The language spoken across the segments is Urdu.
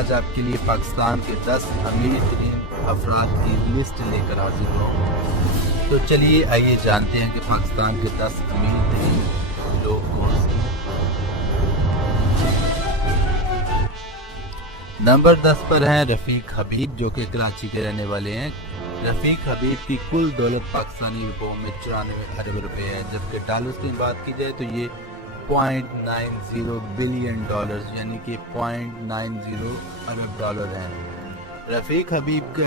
آج آپ کے لیے پاکستان کے 10 امیر ترین افراد کی لسٹ لے کر حاضر ہوں۔ تو چلیے آئیے جانتے ہیں کہ پاکستان کے 10 امیر ترین لوگ کون سے ہیں۔ نمبر 10 پر ہیں رفیق حبیب، جو کہ کراچی کے رہنے والے ہیں۔ رفیق حبیب کی کل دولت پاکستانی روپوں میں 94 ارب روپے ہے، جبکہ ڈالرز کی بات کی جائے تو یہ 0.90 بلین ڈالرز یعنی کہ 0.90 ارب ڈالر ہیں۔ رفیق حبیب کے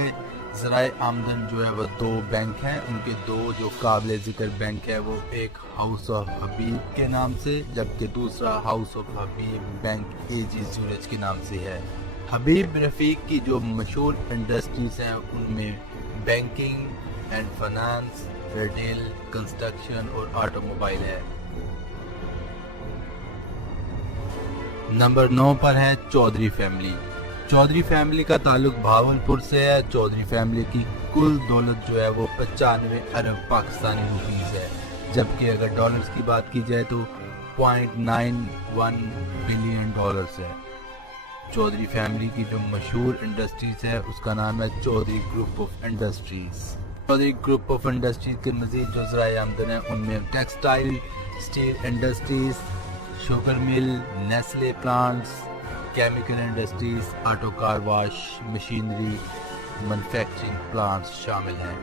ذرائع آمدن جو ہے وہ 2 بینک ہیں، ان کے 2 جو قابل ذکر بینک ہے وہ ایک ہاؤس آف حبیب کے نام سے، جبکہ دوسرا house of Habib bank AG سورج کے نام سے ہے۔ حبیب رفیق کی جو مشہور انڈسٹریز ہیں ان میں banking and finance, retail, construction اور آٹو موبائل ہے۔ نمبر 9 پر ہے چودھری فیملی۔ چودھری فیملی کا تعلق بھاولپور سے ہے۔ چودھری فیملی کی کل دولت جو ہے وہ 95 ارب پاکستانی روپیز ہے، جبکہ اگر ڈالرز کی بات کی جائے تو 0.91 بلین ڈالرز ہے۔ چودھری فیملی کی جو مشہور انڈسٹریز ہے اس کا نام ہے Chaudhry group of industries. Chaudhry group of industries کے مزید جو ذرائع آمدن ہیں ان میں textile, steel industries, sugar mill, Nestle plants, chemical industries, auto car wash, machinery, manufacturing plants شامل ہیں۔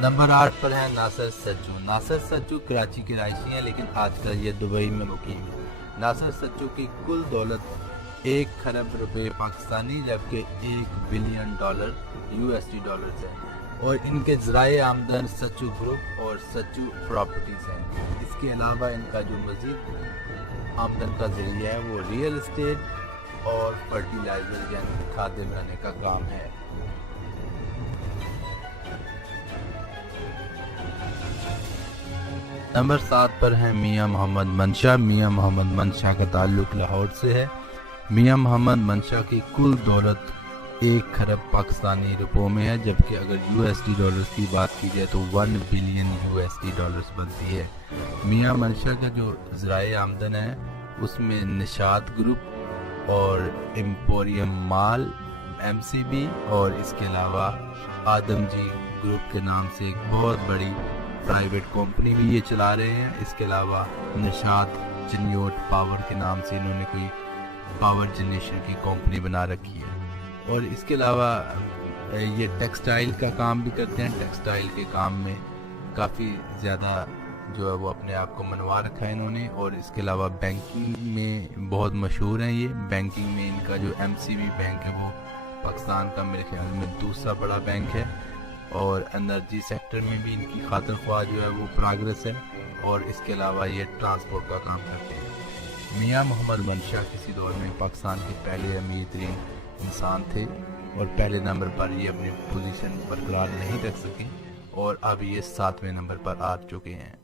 نمبر 8 پر ہے ناصر سچو۔ ناصر سچو کراچی کے رہائشی ہیں لیکن آج کل یہ دبئی میں مقیم ہے۔ ناصر سچو کی کل دولت 1 ارب روپے پاکستانی جبکہ 1 بلین ڈالر USD ڈالرز ہے، اور ان کے ذرائع آمدن سچو گروپ اور سچو پراپرٹیز ہیں۔ اس کے علاوہ ان کا جو مزید آمدن کا ذریعہ ہے وہ ریئل اسٹیٹ اور فرٹیلائزر یعنی کھاد بنانے کا کام ہے۔ نمبر 7 پر ہیں میاں محمد منشا۔ میاں محمد منشا کا تعلق لاہور سے ہے۔ میاں محمد منشا کی کل دولت 1 ارب پاکستانی روپوں میں ہے، جبکہ اگر USD ڈالرز کی بات کی جائے تو 1 بلین USD ڈالرز بنتی ہے۔ میاں منشا کا جو ذرائع آمدن ہے اس میں نشاط گروپ اور ایمپوریم مال MCB اور اس کے علاوہ آدم جی گروپ کے نام سے ایک بہت بڑی پرائیویٹ کمپنی بھی یہ چلا رہے ہیں۔ اس کے علاوہ نشاط جنیوٹ پاور کے نام سے انہوں نے کوئی پاور جنریشن کی کمپنی بنا رکھی ہے، اور اس کے علاوہ یہ ٹیکسٹائل کا کام بھی کرتے ہیں۔ ٹیکسٹائل کے کام میں کافی زیادہ جو ہے وہ اپنے آپ کو منوا رکھا ہے انہوں نے، اور اس کے علاوہ بینکنگ میں بہت مشہور ہیں یہ۔ بینکنگ میں ان کا جو MCB بینک ہے وہ پاکستان کا میرے خیال میں دوسرا بڑا بینک ہے، اور انرجی سیکٹر میں بھی ان کی خاطر خواہ جو ہے وہ پراگرس ہے، اور اس کے علاوہ یہ ٹرانسپورٹ کا کام کرتے ہیں۔ میاں محمد منشا کسی دور میں پاکستان کے پہلے امیر ترین انسان تھے، اور پہلے نمبر پر یہ اپنی پوزیشن برقرار نہیں رکھ سکے، اور اب یہ 7ویں نمبر پر آ چکے ہیں۔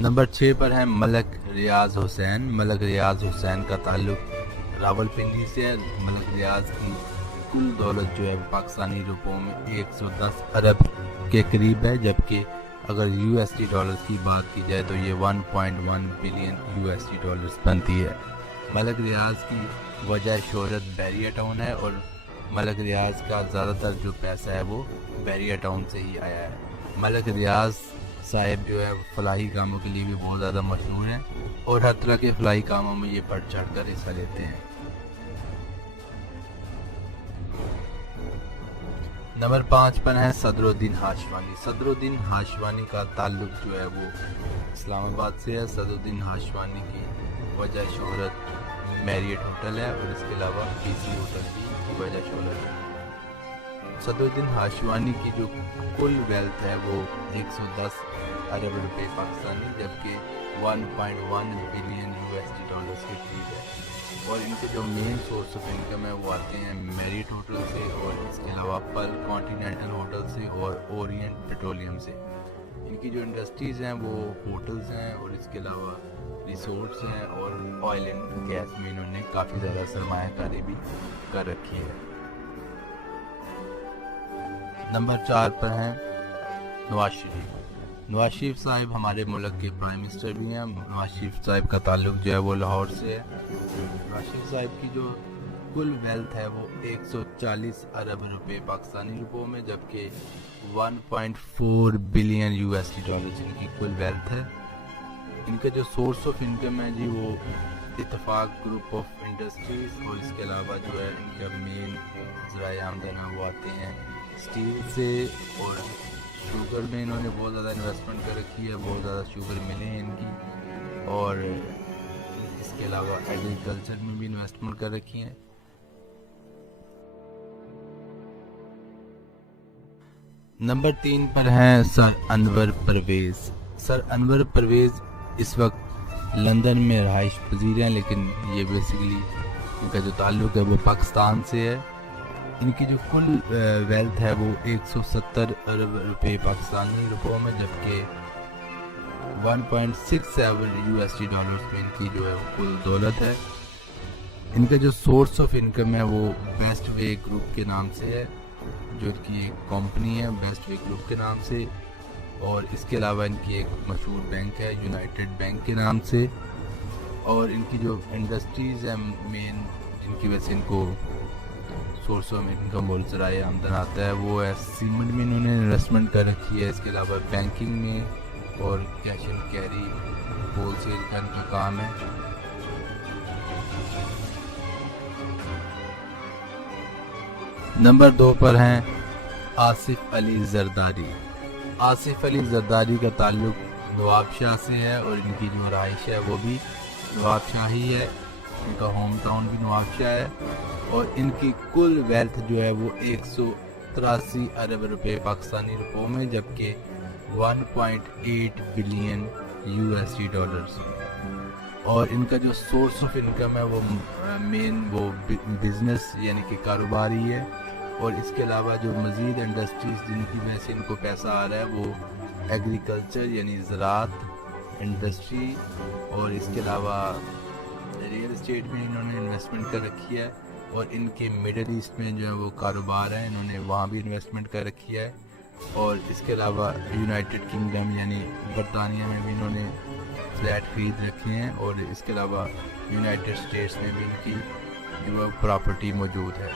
نمبر 6 پر ہیں ملک ریاض حسین۔ ملک ریاض حسین کا تعلق راولپنڈی سے ہے۔ ملک ریاض کی کل دولت جو ہے پاکستانی روپوں میں 110 ارب کے قریب ہے، جبکہ اگر USD ڈالرز کی بات کی جائے تو یہ 1.1 بلین USD ڈالرز بنتی ہے۔ ملک ریاض کی وجہ شہرت بیریا ٹاؤن ہے، اور ملک ریاض کا زیادہ تر جو پیسہ ہے وہ بیریا ٹاؤن سے ہی آیا ہے۔ ملک ریاض صاحب جو ہے فلاحی کاموں کے لیے بھی بہت زیادہ مشہور ہیں، اور ہر طرح کے فلاحی کاموں میں یہ بڑھ چڑھ کر حصہ لیتے ہیں۔ نمبر 5 پر ہے صدر الدین ہاشوانی۔ صدر الدین ہاشوانی کا تعلق جو ہے وہ اسلام آباد سے ہے۔ صدر الدین ہاشوانی کی وجہ شہرت میریٹ ہوٹل ہے، اور اس کے علاوہ PC ہوٹل کی وجہ شہرت ہے۔ صدر الدین ہاشوانی کی جو کل ویلتھ ہے وہ 110 ارب روپے پاکستانی جبکہ 1.1 بلین USD ڈالرز کے قریب ہے، اور ان کے جو مین سورس آف انکم ہے وہ آتے ہیں میریٹ ہوٹل سے، اور اس کے علاوہ پل کانٹیننٹل ہوٹل سے اور اورینٹ پیٹرولیم سے۔ ان کی جو انڈسٹریز ہیں وہ ہوٹلز ہیں، اور اس کے علاوہ ریسورٹس ہیں، اور آئل اینڈ گیس میں انہوں نے کافی زیادہ سرمایہ کاری بھی کر رکھی ہے۔ نمبر 4 پر ہیں نواز شریف۔ نواز شریف صاحب ہمارے ملک کے پرائم منسٹر بھی ہیں. نواز شریف صاحب کا تعلق جو ہے وہ لاہور سے ہے. نواز شریف صاحب کی جو کل ویلتھ ہے وہ 140 ارب روپے پاکستانی روپوں میں، جبکہ 1.4 بلین $، ان کی کل ویلتھ ہے. ان کا جو سورس آف انکم ہے جی وہ اتفاق گروپ آف انڈسٹریز، اور اس کے علاوہ جو ہے ان کا مین ذرائع آمدن وہ آتے ہیں اسٹیل سے، اور شوگر میں انہوں نے بہت زیادہ انویسٹمنٹ کر رکھی ہے، بہت زیادہ شوگر ملے ہیں ان کی، اور اس کے علاوہ ایگریکلچر میں بھی انویسٹمنٹ کر رکھی ہیں. نمبر 3 پر ہیں سر انور پرویز. سر انور پرویز اس وقت لندن میں رہائش پذیر ہیں، لیکن یہ بیسیکلی ان کا جو تعلق ہے وہ پاکستان سے ہے. ان کی جو کل ویلتھ ہے وہ 170 ارب روپے پاکستانی روپوں میں، جبکہ 1.67 $، میں ان کی جو ہے کل دولت ہے. ان کا جو سورس آف انکم ہے وہ بیسٹ وے گروپ کے نام سے ہے، جو ان کی ایک کمپنی ہے بیسٹ وے گروپ کے نام سے، اور اس کے علاوہ ان کی ایک مشہور بینک ہے یونائٹڈ بینک کے نام سے. اور ان کی جو انڈسٹریز ہیں مین جن کی وجہ سے ان کو سورس آف انکم اور ذرائع آمدن آتا ہے وہ ہے سیمنٹ میں انہوں نے انویسٹمنٹ کر رکھی ہے. اس کے علاوہ بینکنگ میں اور cash and carry wholesale کا ان کا کام ہے. نمبر 2 پر ہیں آصف علی زرداری. آصف علی زرداری کا تعلق نواب شاہ سے ہے، اور ان کی جو رہائش ہے وہ بھی نواب شاہ ہی ہے. ان کا ہوم ٹاؤن بھی نواب شاہ ہے، اور ان کی کل ویلتھ جو ہے وہ 183 ارب روپے پاکستانی روپوں میں، جبکہ 1.8 بلین $. اور ان کا جو سورس آف انکم ہے وہ مین وہ بزنس یعنی کہ کاروباری ہے، اور اس کے علاوہ جو مزید انڈسٹریز جن کی وجہ سے ان کو پیسہ آ رہا ہے وہ ایگریکلچر یعنی زراعت انڈسٹری، اور اس کے علاوہ ریئل اسٹیٹ میں انہوں نے انویسٹمنٹ کر رکھی ہے. اور ان کے مڈل ایسٹ میں جو ہے وہ کاروبار ہے، انہوں نے وہاں بھی انویسٹمنٹ کر رکھی ہے. اور اس کے علاوہ یونائٹڈ کنگڈم یعنی برطانیہ میں بھی انہوں نے فلیٹ خرید رکھے ہیں، اور اس کے علاوہ یونائٹڈ اسٹیٹس میں بھی ان کی جو پراپرٹی موجود ہے.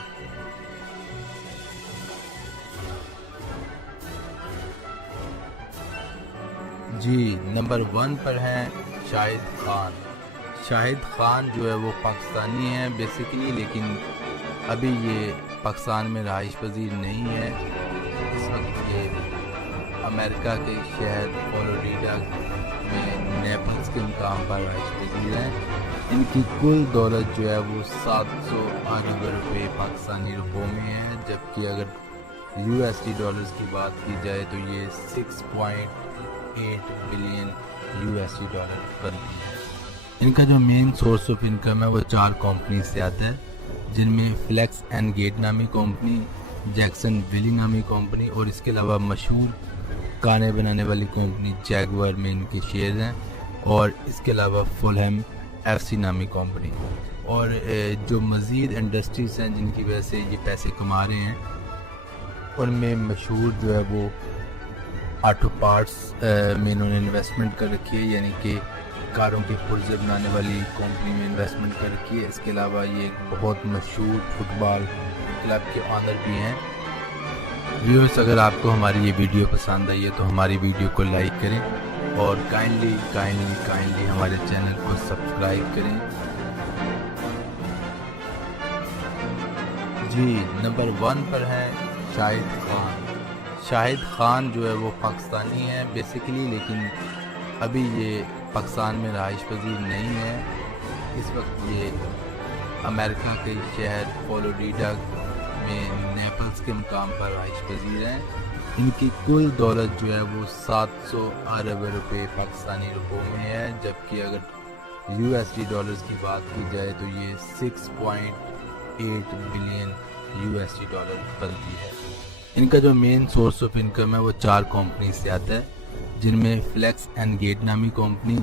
جی نمبر 1 پر ہیں شاہد خان. شاہد خان جو ہے وہ پاکستانی ہیں بیسیکلی، لیکن ابھی یہ پاکستان میں رہائش پذیر نہیں ہے. اس وقت یہ امریکہ کے شہر فلوریڈا میں نیپلز کے مقام پر رہائش پذیر ہیں. ان کی کل دولت جو ہے وہ 700 ارب روپے پاکستانی روپوں میں ہے، جبکہ اگر $، کی بات کی جائے تو یہ 6.8 بلین $. بنتی ہے. ان کا جو مین سورس آف انکم ہے وہ 4 کمپنیز سے آتا ہے، جن میں فلیکس اینڈ گیٹ نامی کمپنی، جیکسن ویلی نامی کمپنی، اور اس کے علاوہ مشہور کانے بنانے والی کمپنی جیگوار میں ان کے شیئرز ہیں، اور اس کے علاوہ فولہم FC نامی کمپنی. اور جو مزید انڈسٹریز ہیں جن کی وجہ سے یہ پیسے کما رہے ہیں ان میں مشہور جو ہے وہ آٹو پارٹس میں انہوں نے انویسٹمنٹ کر رکھی ہے، یعنی کہ کاروں کے پرزے بنانے والی کمپنی میں انویسٹمنٹ کر رکھی ہے. اس کے علاوہ یہ ایک بہت مشہور فٹ بال کلب کے آنر بھی ہیں. ویورز اگر آپ کو ہماری یہ ویڈیو پسند آئی ہے تو ہماری ویڈیو کو لائک کریں، اور کائنڈلی ہمارے چینل کو سبسکرائب کریں. جی نمبر 1 پر ہے شاہد خان. شاہد خان جو ہے وہ پاکستانی ہے بیسیکلی، لیکن ابھی یہ پاکستان میں رہائش پذیر نہیں ہے. اس وقت یہ امریکہ کے شہر فلوریڈا میں نیپلز کے مقام پر رہائش پذیر ہیں. ان کی کل دولت جو ہے وہ 700 ارب روپے پاکستانی روپوں میں ہے، جبکہ اگر $، کی بات کی جائے تو یہ 6.8 بلین $. بنتی ہے. ان کا جو مین سورس آف انکم ہے وہ 4 کمپنیز سے آتا ہے، جن میں فلیکس اینڈ گیٹ نامی کمپنی،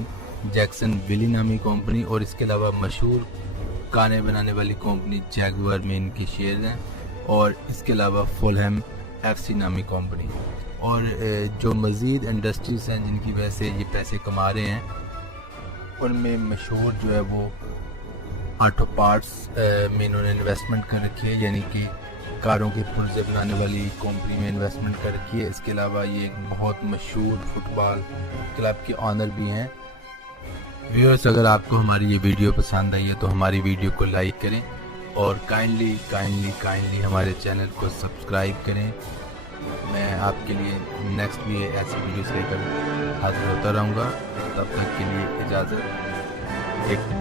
جیکسن ویلی نامی کمپنی، اور اس کے علاوہ مشہور کانے بنانے والی کمپنی جیگوار میں ان کے شیئرز ہیں، اور اس کے علاوہ فولہم FC نامی کمپنی. اور جو مزید انڈسٹریز ہیں جن کی وجہ سے یہ پیسے کما رہے ہیں، ان میں مشہور جو ہے وہ آٹو پارٹس میں انہوں نے انویسٹمنٹ کر رکھی ہے، یعنی کہ کاروں کے پرزے بنانے والی کمپنی میں انویسٹمنٹ کر رکھی ہے۔ اس کے علاوہ یہ ایک بہت مشہور فٹ بال کلب کے آنر بھی ہیں۔ ویورز، اگر آپ کو ہماری یہ ویڈیو پسند آئی ہے تو ہماری ویڈیو کو لائک کریں اور کائنڈلی ہمارے چینل کو سبسکرائب کریں۔ میں آپ کے لیے نیکسٹ بھی ایسی ویڈیوز لے کر حاضر ہوتا رہوں گا۔ تب تک کے لیے اجازت۔ ایک